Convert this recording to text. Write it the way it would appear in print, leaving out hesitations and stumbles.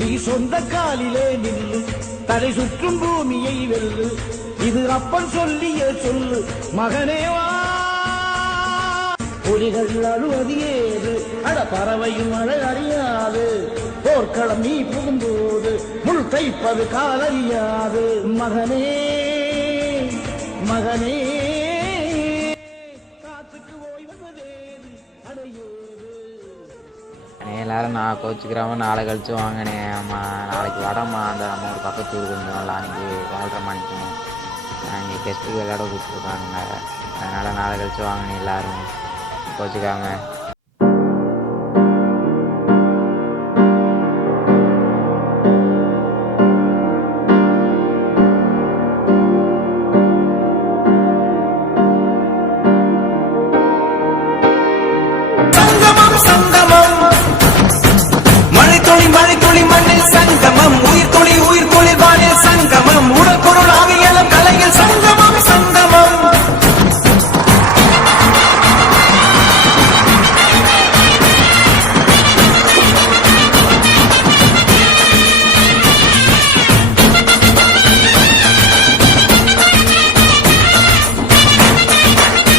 நீ சொந்த காலிலே நில்லு, தலை சுற்றும் பூமியை வெல்லு, இது அப்பன் சொல்லிய சொல்லு மகனேவா. புலிகள் அழுவது ஏது, அட பறவையும் அழ அறியாது, போர்க்களம் நீ புகும்போது முள் தைப்பது காலறியாது. மகனே மகனே காத்துக்கு ஓய்வதேது அடையேது. எல்லாரும் நான் கோச்சிக்கிறாம நாளை கழிச்சு வாங்கினே. அம்மா நாளைக்கு வடம்மா, அந்த நம்ம ஒரு பக்கத்து ஊருக்கு கொஞ்சம் அன்றைக்கி வாழ்கிறமான்ட்டு இங்கே கெஸ்ட்டுக்கு விளையாட கூப்பிட்டுருக்காங்க. அதனால் நாளை கழிச்சு வாங்கினேன். எல்லோரும் கோச்சிக்காமல்.